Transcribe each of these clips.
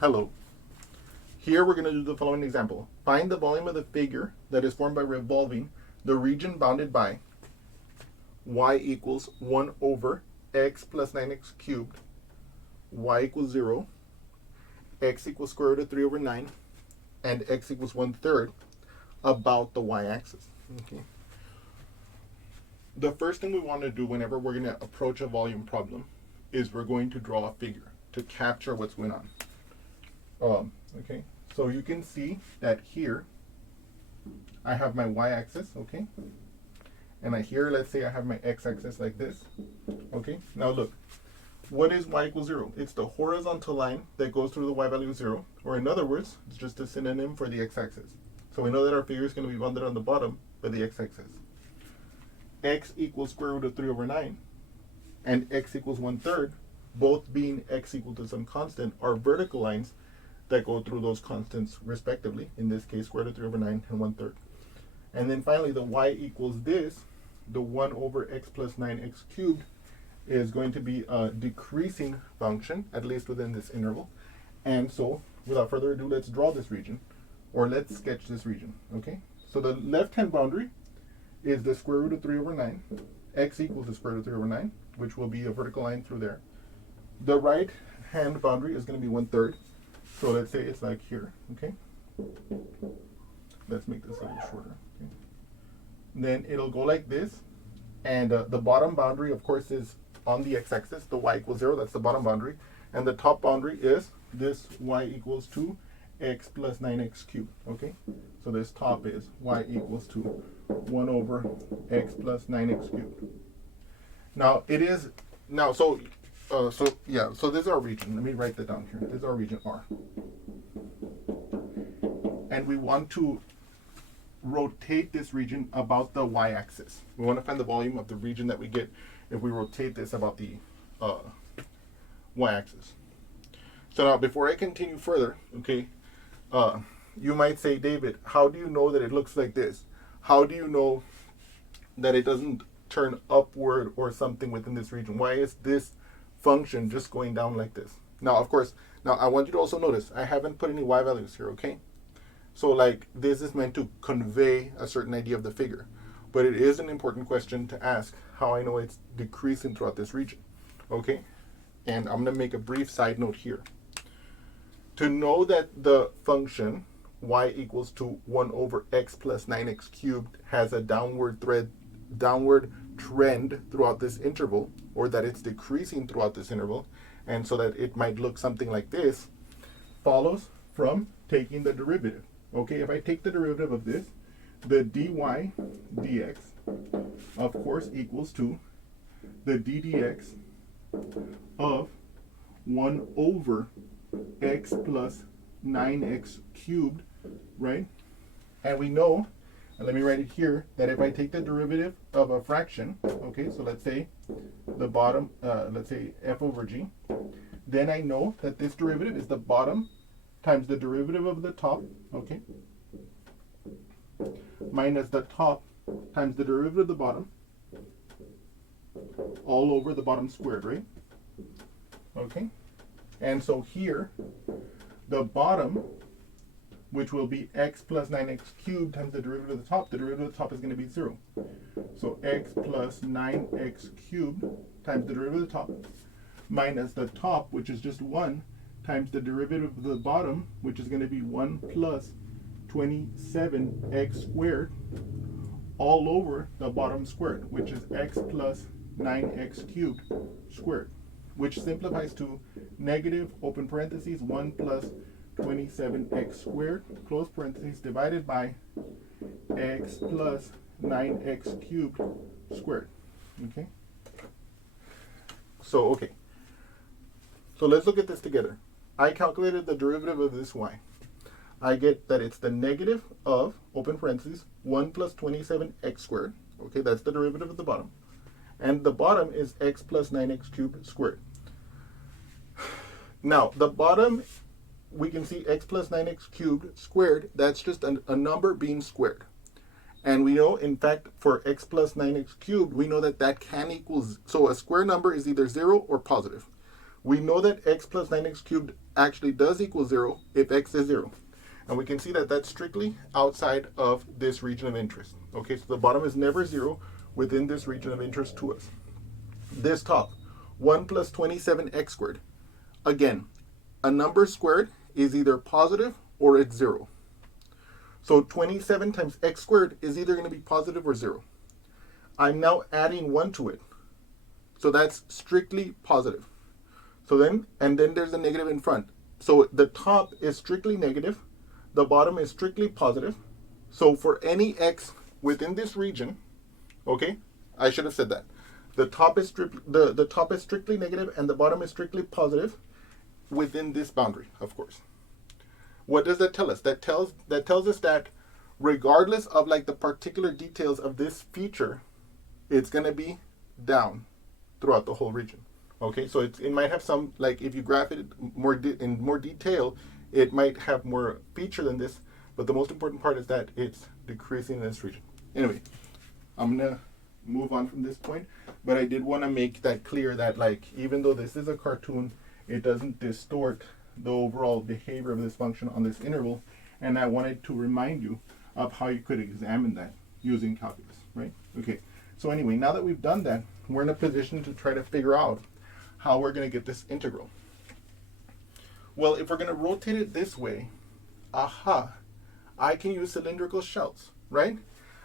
Hello. Here we're going to do the following example. Find the volume of the figure that is formed by revolving the region bounded by y equals 1 over x plus 9x cubed, y equals 0, x equals square root of 3 over 9, and x equals 1/3 about the y-axis. Okay. The first thing we want to do whenever we're going to approach a volume problem is we're going to draw a figure to capture what's going on. Okay, so you can see that here I have my y-axis, okay, and here let's say I have my x-axis like this. Okay, now look, what is y equals 0? It's the horizontal line that goes through the y value of 0, or in other words, it's just a synonym for the x-axis. So we know that our figure is going to be bounded on the bottom by the x-axis. X equals square root of 3 over 9 and x equals 1/3, both being x equal to some constant, are vertical lines that go through those constants respectively. In this case, square root of 3 over 9 and 1/3. And then finally, the y equals this, the 1 over x plus 9x cubed, is going to be a decreasing function, at least within this interval. And so, without further ado, let's draw this region, or let's sketch this region. Okay, so the left-hand boundary is the square root of 3 over 9. X equals the square root of 3 over 9, which will be a vertical line through there. The right-hand boundary is going to be 1/3. So let's say it's like here, okay? Let's make this a little shorter. Okay? Then it'll go like this, and the bottom boundary, of course, is on the x-axis, the y equals 0, that's the bottom boundary, and the top boundary is this y equals 2 x plus 9x cubed, okay? So this top is y equals to 1 over x plus 9x cubed. Now it is, so this is our region. Let me write that down here. This is our region R. And we want to rotate this region about the y-axis. We want to find the volume of the region that we get if we rotate this about the y-axis. So now, before I continue further, okay, you might say, David, how do you know that it looks like this? How do you know that it doesn't turn upward or something within this region? Why is this function just going down like this? Now, of course, I want you to also notice I haven't put any y values here, okay? So like this is meant to convey a certain idea of the figure, but it is an important question to ask how I know it's decreasing throughout this region, okay? And I'm going to make a brief side note here. To know that the function y equals to 1 over x plus 9x cubed has a downward trend throughout this interval, or that it's decreasing throughout this interval, and so that it might look something like this, follows from taking the derivative. Okay, if I take the derivative of this, the dy dx, of course, equals to the d dx of 1 over x plus 9x cubed, right? And we know, and let me write it here, that if I take the derivative of a fraction, okay, so let's say the bottom, let's say f over g, then I know that this derivative is the bottom times the derivative of the top, okay, minus the top times the derivative of the bottom, all over the bottom squared, right? Okay, and so here, the bottom, which will be x plus 9x cubed times the derivative of the top is going to be 0. So x plus 9x cubed times the derivative of the top, minus the top, which is just 1, times the derivative of the bottom, which is going to be 1 plus 27x squared, all over the bottom squared, which is x plus 9x cubed squared, which simplifies to negative, open parentheses, 1 plus 27x squared, close parentheses, divided by x plus 9x cubed squared. Okay? So let's look at this together. I calculated the derivative of this y. I get that it's the negative of, open parentheses, 1 plus 27x squared. Okay, that's the derivative of the bottom. And the bottom is x plus 9x cubed squared. Now, the bottom, we can see x plus 9x cubed squared, that's just a number being squared. And we know, in fact, for x plus 9x cubed, we know that that can equal, so a square number is either 0 or positive. We know that x plus 9x cubed actually does equal 0 if x is 0. And we can see that that's strictly outside of this region of interest. Okay, so the bottom is never 0 within this region of interest to us. This top, 1 plus 27x squared. Again, a number squared is either positive or it's 0. So 27 times x squared is either going to be positive or 0. I'm now adding 1 to it. So that's strictly positive. So then, and then there's a negative in front. So the top is strictly negative. The bottom is strictly positive. So for any x within this region, okay, I should have said that. The top is the top is strictly negative and the bottom is strictly positive within this boundary, of course. What does that tell us? That tells us that regardless of like the particular details of this feature, it's going to be down throughout the whole region. Okay, so it might have some, like if you graph it in more detail, it might have more feature than this, but the most important part is that it's decreasing in this region. Anyway, I'm going to move on from this point, but I did want to make that clear that like even though this is a cartoon, it doesn't distort the overall behavior of this function on this interval, and I wanted to remind you of how you could examine that using calculus, right? Okay, so anyway, now that we've done that, we're in a position to try to figure out how we're going to get this integral. Well, if we're going to rotate it this way, I can use cylindrical shells, right?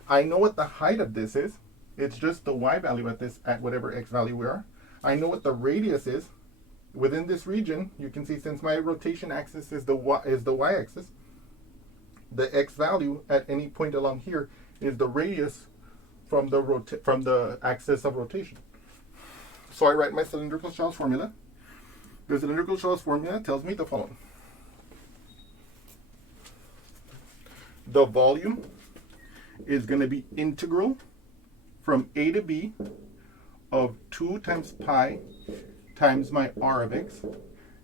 I know what the height of this is. It's just the y value at whatever x value we are. I know what the radius is. Within this region, you can see since my rotation axis is the y axis, the x value at any point along here is the radius from the axis of rotation. So I write my cylindrical shells formula. The cylindrical shells formula tells me the following. The volume is going to be integral from a to b of 2 times pi times my r of x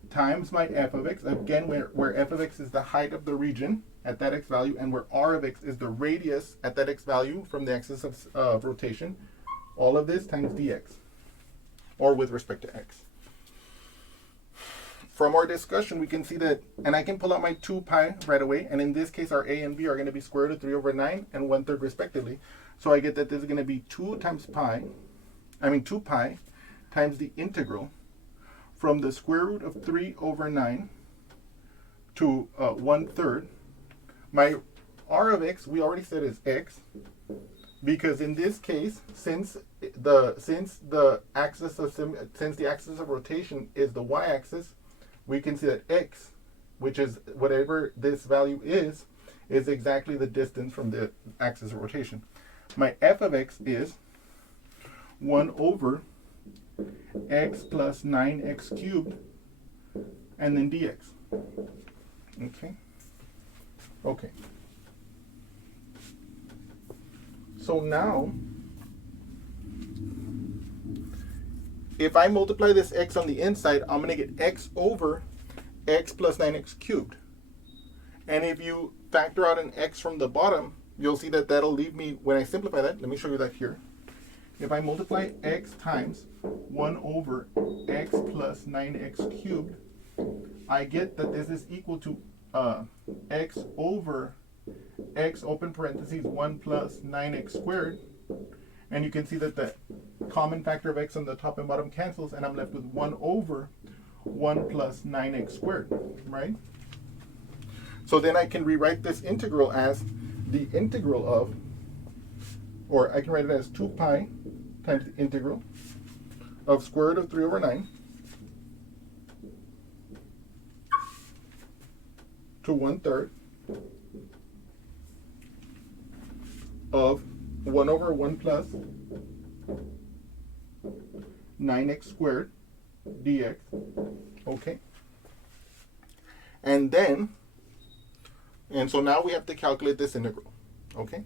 times my f of x, again where f of x is the height of the region at that x value and where r of x is the radius at that x value from the axis of rotation, all of this times dx, or with respect to x. From our discussion, we can see that, and I can pull out my 2 pi right away, and in this case our a and b are going to be square root of 3 over 9 and 1/3 respectively. So I get that this is going to be 2 pi times the integral from the square root of 3 over 9 to 1/3. My r of x, we already said is x, because in this case, since the axis of rotation is the y-axis, we can see that x, which is whatever this value is exactly the distance from the axis of rotation. My f of x is 1 over x plus 9x cubed, and then dx. Okay. So now, if I multiply this x on the inside, I'm going to get x over x plus 9x cubed. And if you factor out an x from the bottom, you'll see that that'll leave me, when I simplify that, let me show you that here. If I multiply x times 1 over x plus 9x cubed, I get that this is equal to x over x open parentheses 1 plus 9x squared. And you can see that the common factor of x on the top and bottom cancels, and I'm left with 1 over 1 plus 9x squared, right? So then I can rewrite this integral as the integral of, or I can write it as 2 pi times the integral of square root of 3 over 9 to 1/3 of 1 over 1 plus 9x squared dx. Okay. And so now we have to calculate this integral. Okay.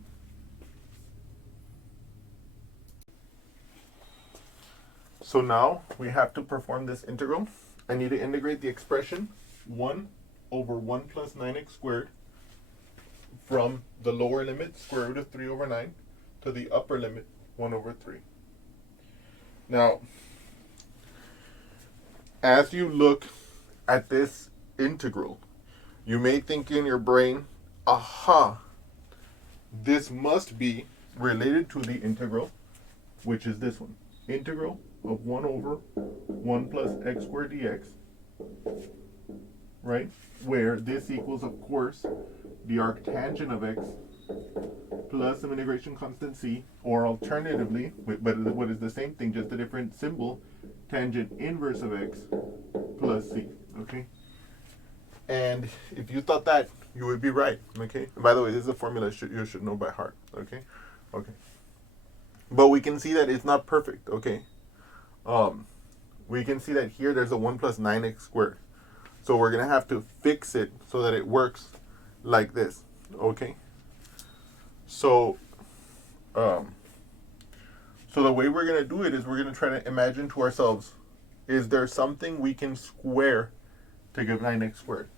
So now we have to perform this integral. I need to integrate the expression 1 over 1 plus 9x squared from the lower limit, square root of 3 over 9, to the upper limit, 1 over 3. Now, as you look at this integral, you may think in your brain, aha, this must be related to the integral, which is this one. Integral of 1 over 1 plus x squared dx, right? Where this equals, of course, the arctangent of x plus some integration constant c, or alternatively, but what is the same thing, just a different symbol, tangent inverse of x plus c, okay? And if you thought that, you would be right, okay? And by the way, this is a formula you should know by heart, okay? Okay. But we can see that it's not perfect, okay? We can see that here there's a 1 plus 9x squared. So we're going to have to fix it so that it works like this, okay? So the way we're going to do it is we're going to try to imagine to ourselves, is there something we can square to give 9x squared?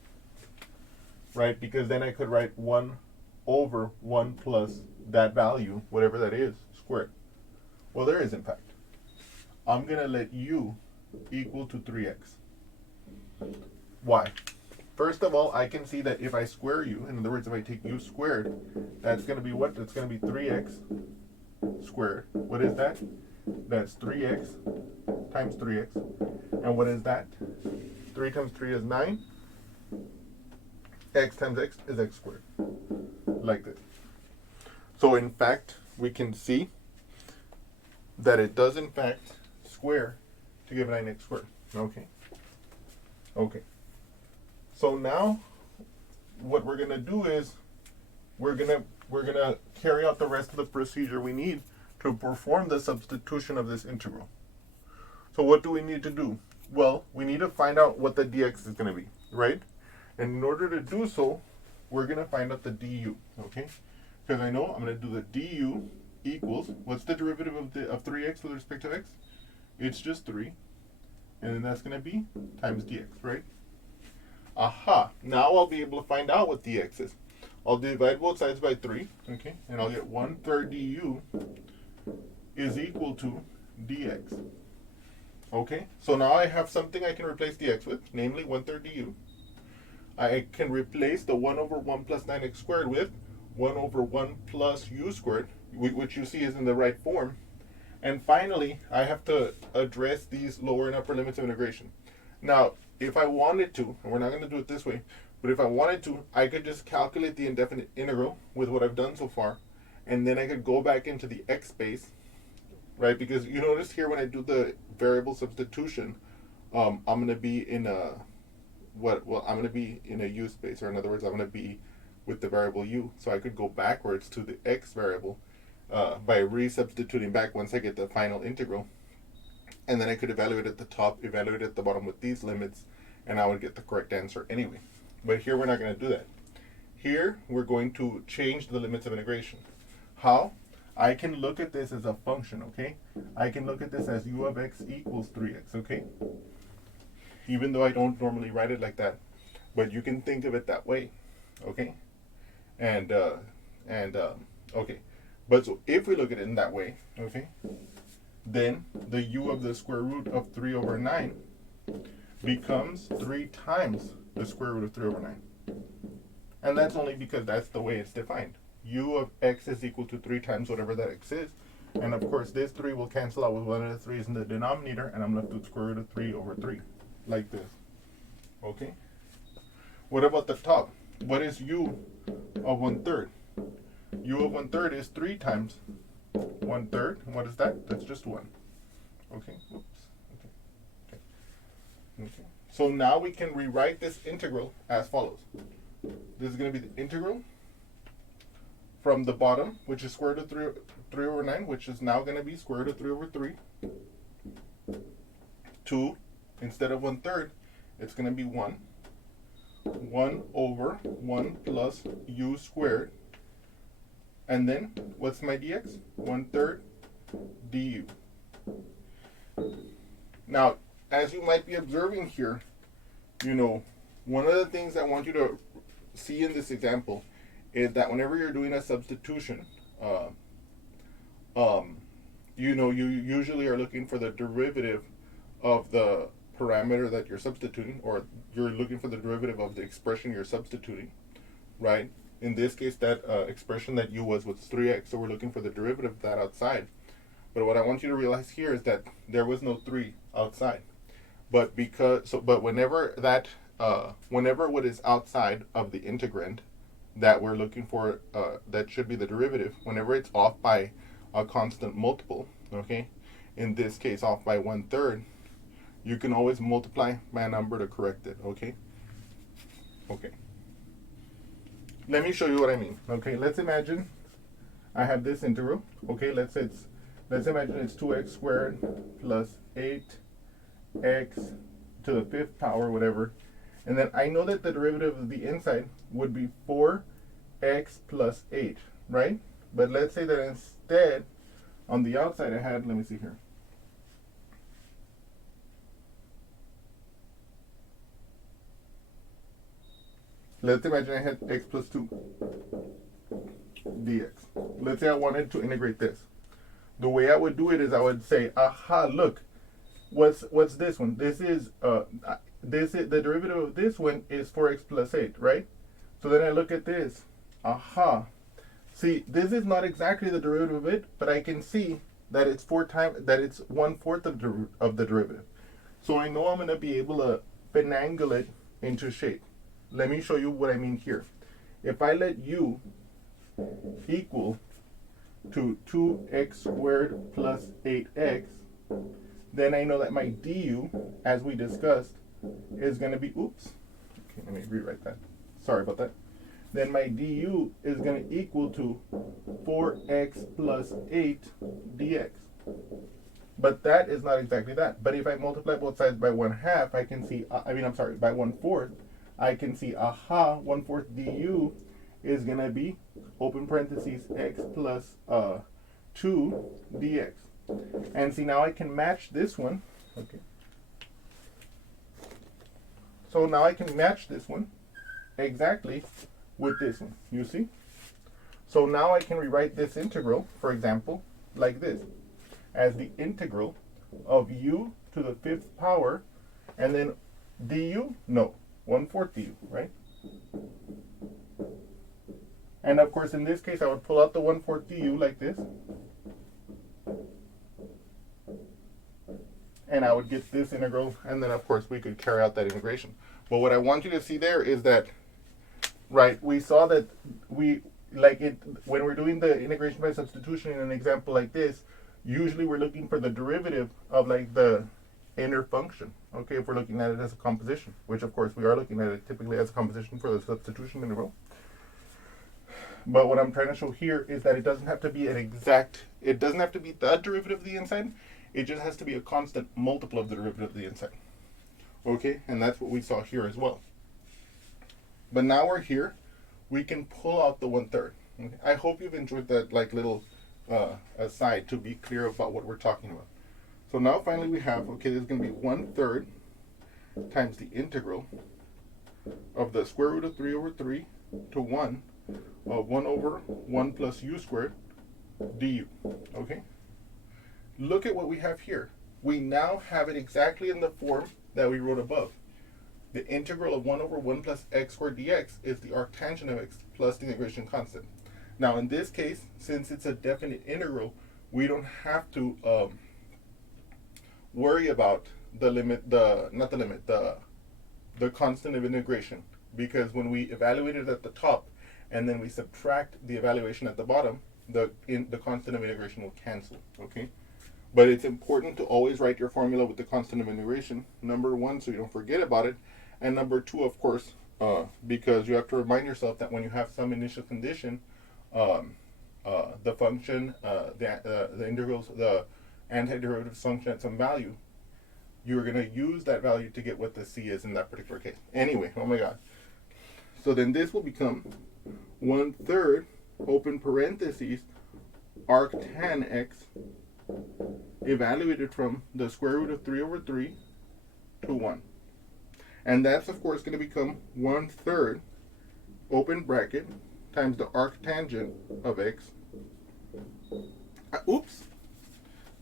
Right? Because then I could write 1 over 1 plus that value, whatever that is, squared. Well, there is, in fact. I'm going to let u equal to 3x. Why? First of all, I can see that if I square u, in other words, if I take u squared, that's going to be what? That's going to be 3x squared. What is that? That's 3x times 3x. And what is that? 3 times 3 is 9. X times x is x squared. Like this. So in fact, we can see that it does in fact square to give 9x squared. Okay. Okay. So now what we're gonna do is we're gonna carry out the rest of the procedure we need to perform the substitution of this integral. So what do we need to do? Well, we need to find out what the dx is gonna be, right? And in order to do so, we're gonna find out the du, okay? Because I know I'm gonna do the du equals, what's the derivative of 3x with respect to x? It's just 3. And then that's going to be times dx, right? Aha. Now I'll be able to find out what dx is. I'll divide both sides by 3, okay? And I'll get 1/3 du is equal to dx. Okay? So now I have something I can replace dx with, namely 1/3 du. I can replace the 1 over 1 plus 9x squared with 1 over 1 plus u squared, which you see is in the right form. And finally, I have to address these lower and upper limits of integration. Now, if I wanted to, and we're not going to do it this way, but if I wanted to, I could just calculate the indefinite integral with what I've done so far, and then I could go back into the x space, right? Because you notice here when I do the variable substitution, I'm going to be in a, I'm going to be in a u space, or in other words, I'm going to be with the variable u. So I could go backwards to the x variable by resubstituting back once I get the final integral. And then I could evaluate at the top, evaluate at the bottom with these limits, and I would get the correct answer anyway. But here we're not going to do that. Here we're going to change the limits of integration. How? I can look at this as a function, okay? I can look at this as u of x equals 3x, okay? Even though I don't normally write it like that. But you can think of it that way, okay? And okay. But so if we look at it in that way, okay, then the u of the square root of 3 over 9 becomes 3 times the square root of 3 over 9. And that's only because that's the way it's defined. U of x is equal to 3 times whatever that x is. And of course, this 3 will cancel out with one of the 3's in the denominator, and I'm left with square root of 3 over 3, like this. Okay? What about the top? What is u of 1/3? U of 1/3 is 3 times 1/3. And what is that? That's just 1. Okay? Oops. Okay. So now we can rewrite this integral as follows. This is going to be the integral from the bottom, which is square root of 3 over 9, which is now going to be square root of 3 over 3, to, instead of 1/3, it's going to be 1 over 1 plus u squared. And then, what's my dx? 1/3 du. Now, as you might be observing here, you know, one of the things I want you to see in this example is that whenever you're doing a substitution, you know, you usually are looking for the derivative of the parameter that you're substituting, or you're looking for the derivative of the expression you're substituting, right? In this case, that expression that u was 3x, so we're looking for the derivative of that outside. But what I want you to realize here is that there was no 3 outside. But whenever what is outside of the integrand that we're looking for, that should be the derivative, whenever it's off by a constant multiple, okay, in this case off by 1/3, you can always multiply by a number to correct it, okay? Okay. Let me show you what I mean. Okay, let's imagine I have this integral. Okay, let's imagine it's 2x squared plus 8x to the 5th power, whatever. And then I know that the derivative of the inside would be 4x plus 8, right? But let's say that instead, on the outside I had, let me see here. Let's imagine I had x plus 2 dx. Let's say I wanted to integrate this. The way I would do it is I would say, aha, look, what's this one? This is the derivative of this one is 4x plus 8, right? So then I look at this. Aha. See, this is not exactly the derivative of it, but I can see that it's 1/4 of the derivative. So I know I'm going to be able to finagle it into shape. Let me show you what I mean here. If I let u equal to 2x squared plus 8x, then I know that my du, as we discussed, is going to be, oops, okay, let me rewrite that. Sorry about that. Then my du is going to equal to 4x plus 8 dx. But that is not exactly that. But if I multiply both sides by 1/2, I can see, by 1/4, I can see, aha, 1/4 du is going to be, open parentheses, x plus 2 dx. And see, now I can match this one. Okay. So now I can match this one exactly with this one, you see? So now I can rewrite this integral, for example, like this, as the integral of u to the 5th power, and then du, no, 1/4 du, right? And of course, in this case, I would pull out the 1/4 du like this, and I would get this integral, and then of course we could carry out that integration. But what I want you to see there is that, right, we saw that when we're doing the integration by substitution in an example like this, usually we're looking for the derivative of like the inner function, okay, if we're looking at it as a composition, which of course we are looking at it typically as a composition for the substitution interval. But what I'm trying to show here is that it doesn't have to be it doesn't have to be the derivative of the inside, it just has to be a constant multiple of the derivative of the inside. Okay, and that's what we saw here as well. But now we're here, we can pull out the 1/3. Okay? I hope you've enjoyed that like little aside to be clear about what we're talking about. So now finally we have, okay, this is going to be 1/3 times the integral of the square root of 3/3 to 1 of 1/1 plus u squared du. Okay? Look at what we have here. We now have it exactly in the form that we wrote above. The integral of 1/1 plus x squared dx is the arctangent of x plus the integration constant. Now in this case, since it's a definite integral, we don't have to worry about the constant of integration, because when we evaluate it at the top and then we subtract the evaluation at the bottom, the constant of integration will cancel, okay? But it's important to always write your formula with the constant of integration, number one, so you don't forget about it, and number two, of course, because you have to remind yourself that when you have some initial condition, the function, the integrals, the antiderivative function at some value, you're going to use that value to get what the c is in that particular case. Anyway, oh my god. So then this will become 1/3, open parentheses, arctan x, evaluated from the square root of 3/3 to 1. And that's, of course, going to become 1/3, open bracket, times the arctangent of x.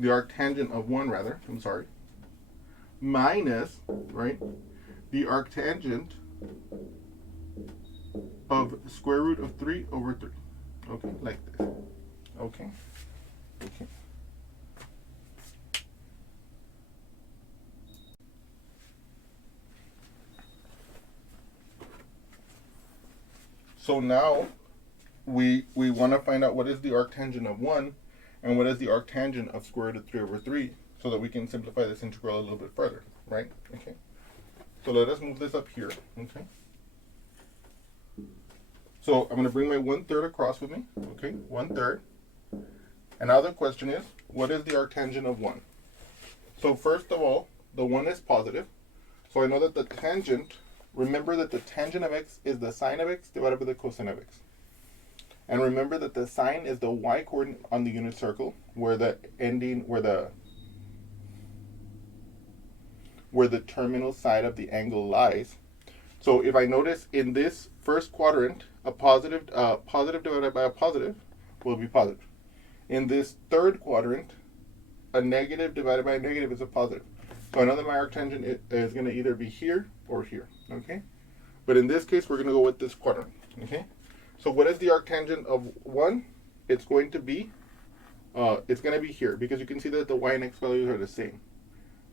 The arctangent of 1, rather, I'm sorry. minus, right, the arctangent of square root of 3 over 3. Okay, like this. Okay. Okay. So now we want to find out what is the arctangent of 1 and what is the arctangent of square root of 3 over 3 so that we can simplify this integral a little bit further, right? Okay. So let us move this up here, okay? So I'm going to bring my 1/3 across with me, okay? 1/3. And now the question is, what is the arctangent of 1? So first of all, the 1 is positive. So I know that the tangent, remember that the tangent of x is the sine of x divided by the cosine of x. And remember that the sine is the y coordinate on the unit circle, where the terminal side of the angle lies. So if I notice in this first quadrant, a positive divided by a positive will be positive. In this third quadrant, a negative divided by a negative is a positive. So I know that my arctangent is going to either be here or here, okay? But in this case, we're going to go with this quadrant, okay? So what is the arctangent of 1? It's going to be here, because you can see that the y and x values are the same.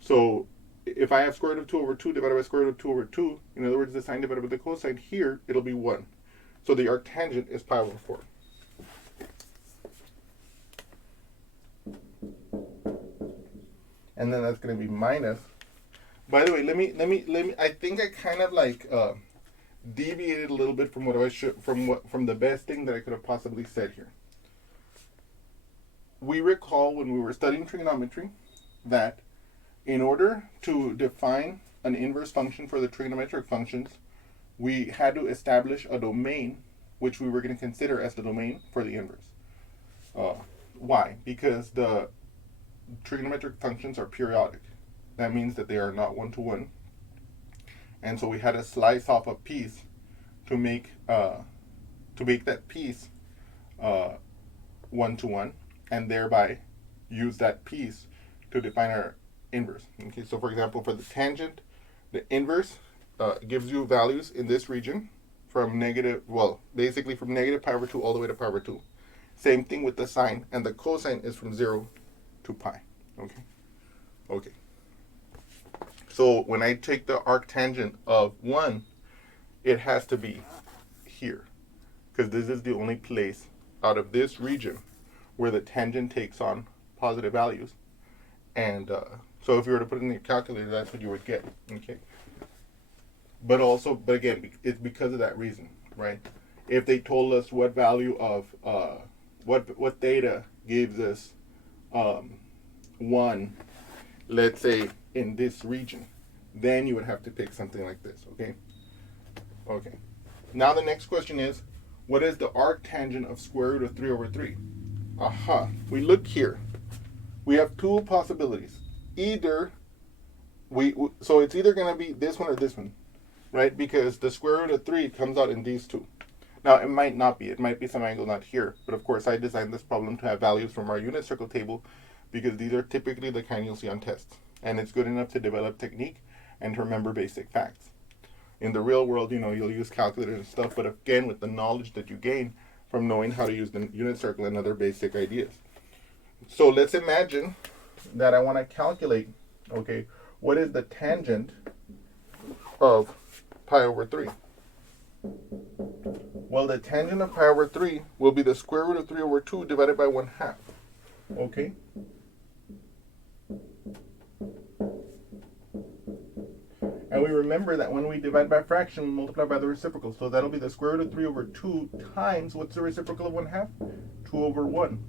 So if I have square root of 2 over 2 divided by square root of 2 over 2, in other words, the sine divided by the cosine, here, it'll be 1. So the arctangent is pi over 4. And then that's going to be minus. By the way, let me. I think I kind of like deviated a little bit from what I should, from the best thing that I could have possibly said here. We recall when we were studying trigonometry that in order to define an inverse function for the trigonometric functions, we had to establish a domain, which we were going to consider as the domain for the inverse. Why? Because the trigonometric functions are periodic. That means that they are not one-to-one. And so we had to slice off a piece to make that piece one-to-one, and thereby use that piece to define our inverse. Okay, so for example, for the tangent, the inverse gives you values in this region from basically from negative pi over 2 all the way to pi over 2. Same thing with the sine, and the cosine is from 0 to pi. Okay. Okay. So when I take the arctangent of 1, it has to be here, because this is the only place out of this region where the tangent takes on positive values. And so if you were to put it in your calculator, that's what you would get. Okay. But again, it's because of that reason, right? If they told us what value of what theta gives us 1, let's say in this region, then you would have to pick something like this, okay? Okay. Now the next question is, what is the arctangent of square root of 3 over 3? Aha. We look here. We have two possibilities. So it's either going to be this one or this one, right? Because the square root of 3 comes out in these two. Now, it might not be. It might be some angle not here. But of course, I designed this problem to have values from our unit circle table, because these are typically the kind you'll see on tests. And it's good enough to develop technique and to remember basic facts. In the real world, you'll use calculators and stuff, but again, with the knowledge that you gain from knowing how to use the unit circle and other basic ideas. So let's imagine that I want to calculate, okay, what is the tangent of pi over 3? Well, the tangent of pi over 3 will be the square root of 3 over 2 divided by 1/2. Okay? And we remember that when we divide by fraction, we multiply by the reciprocal. So that'll be the square root of 3 over 2 times, what's the reciprocal of 1/2? 2 over 1.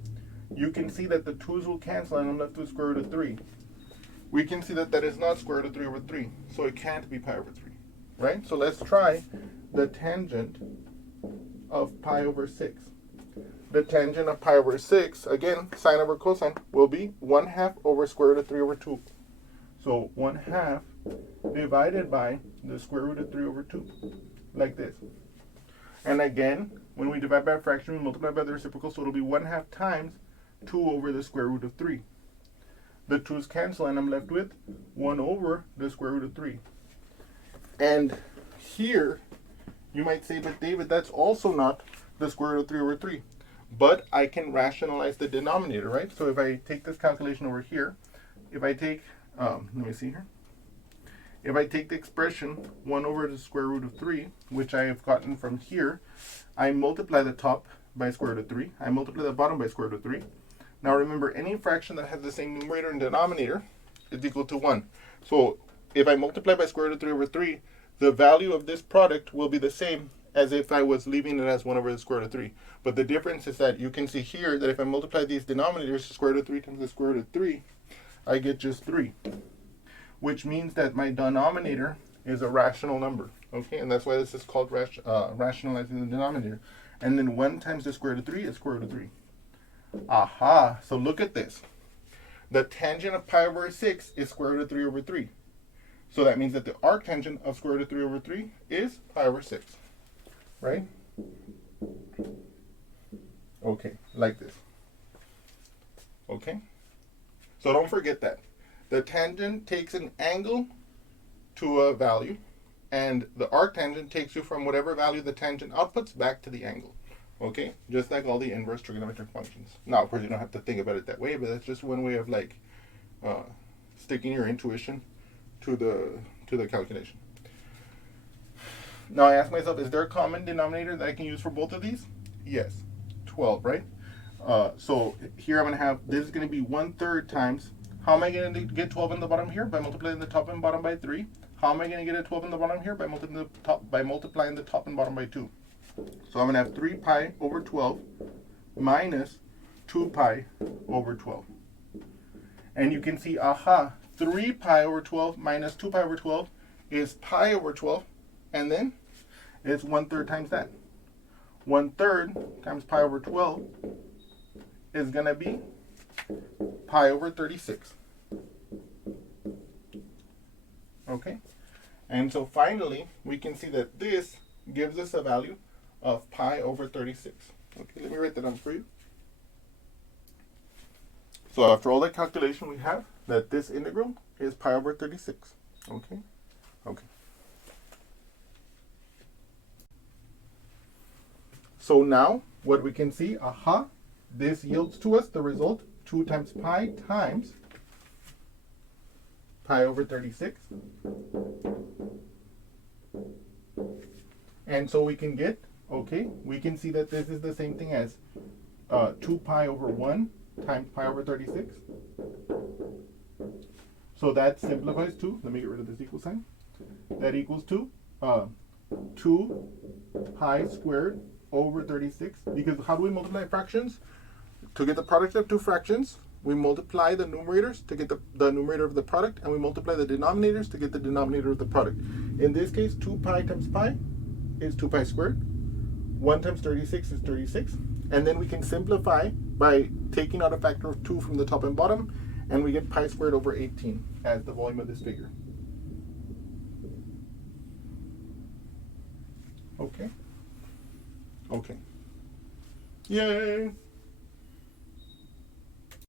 You can see that the 2's will cancel and I'm left with square root of 3. We can see that that is not square root of 3 over 3. So it can't be pi over 3. Right? So let's try the tangent of pi over 6. The tangent of pi over 6, again, sine over cosine, will be 1/2 over square root of 3 over 2. So 1/2 divided by the square root of 3 over 2, like this. And again, when we divide by a fraction, we multiply by the reciprocal, so it'll be 1/2 times 2 over the square root of 3. the 2's cancel, and I'm left with 1 over the square root of 3. And here, you might say, but David, that's also not the square root of 3 over 3. But I can rationalize the denominator, right? So if I take this calculation over here, if I take, let me see here. If I take the expression 1 over the square root of 3, which I have gotten from here, I multiply the top by square root of 3. I multiply the bottom by square root of 3. Now remember, any fraction that has the same numerator and denominator is equal to 1. So if I multiply by square root of 3 over 3, the value of this product will be the same as if I was leaving it as 1 over the square root of 3. But the difference is that you can see here that if I multiply these denominators, the square root of 3 times the square root of 3, I get just 3. Which means that my denominator is a rational number. Okay, and that's why this is called rationalizing the denominator. And then 1 times the square root of 3 is square root of 3. Aha, so look at this. The tangent of pi over 6 is square root of 3 over 3. So that means that the arctangent of square root of 3 over 3 is pi over 6. Right? Okay, like this. Okay? So don't forget that. The tangent takes an angle to a value, and the arctangent takes you from whatever value the tangent outputs back to the angle. Okay? Just like all the inverse trigonometric functions. Now, of course, you don't have to think about it that way, but that's just one way of like sticking your intuition to the calculation. Now I ask myself, is there a common denominator that I can use for both of these? Yes, 12, right? So here I'm going to have, this is going to be 1/3 times, how am I going to get 12 in the bottom here? By multiplying the top and bottom by 3. How am I going to get a 12 in the bottom here? By multiplying the top and bottom by 2. So I'm going to have 3 pi over 12 minus 2 pi over 12. And you can see, aha, 3 pi over 12 minus 2 pi over 12 is pi over 12. And then it's 1/3 times that. 1/3 times pi over 12 is going to be pi over 36. Okay? And so finally, we can see that this gives us a value of pi over 36. Okay, let me write that down for you. So after all that calculation, we have that this integral is pi over 36. Okay? Okay. So now, what we can see, aha, this yields to us the result 2 times pi over 36. And so we can get, okay, we can see that this is the same thing as 2 pi over 1 times pi over 36. So that simplifies to, let me get rid of this equal sign. That equals to 2 pi squared over 36. Because how do we multiply fractions? To get the product of two fractions, we multiply the numerators to get the numerator of the product, and we multiply the denominators to get the denominator of the product. In this case, 2 pi times pi is 2 pi squared. 1 times 36 is 36. And then we can simplify by taking out a factor of 2 from the top and bottom, and we get pi squared over 18 as the volume of this figure. Okay? Okay. Yay!